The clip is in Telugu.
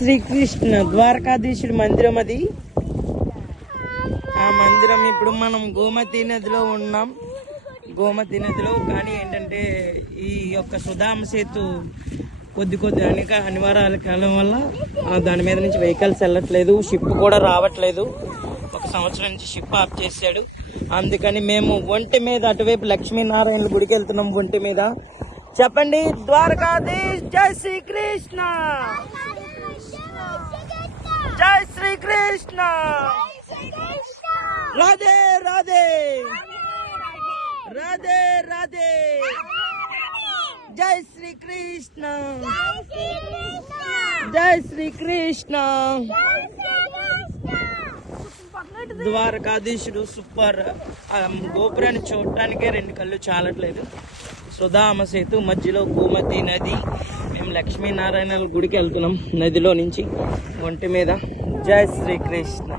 శ్రీకృష్ణ ద్వారకాధీశుడి మందిరం అది. ఆ మందిరం ఇప్పుడు మనం గోమతి నదిలో ఉన్నాం. గోమతి నదిలో కానీ ఏంటంటే ఈ యొక్క సుధామ సేతు కొద్ది అనేక అనివార్యాల కారణం వల్ల దాని మీద నుంచి వెహికల్స్ వెళ్ళట్లేదు, షిప్ కూడా రావట్లేదు. 1 సంవత్సరం నుంచి షిప్ ఆఫ్ చేశాడు. అందుకని మేము ఒంటి మీద అటువైపు లక్ష్మీనారాయణ గుడికి వెళ్తున్నాం. ఒంటి మీద చెప్పండి, ద్వారకాధీశ్ జై శ్రీకృష్ణ, జై శ్రీకృష్ణ, రాధే రాధే, రాధే రాధే, జై శ్రీకృష్ణ, జై శ్రీకృష్ణ. ద్వారకాధీశుడు సూపర్. గోపురాన్ని చూడటానికే 2 కళ్ళు చాలట్లేదు. సుధామ సేతు మధ్యలో గోమతి నది. మేము లక్ష్మీనారాయణ గుడికి వెళ్తున్నాం నదిలో నుంచి ఒంటి మీద. జై శ్రీకృష్ణ.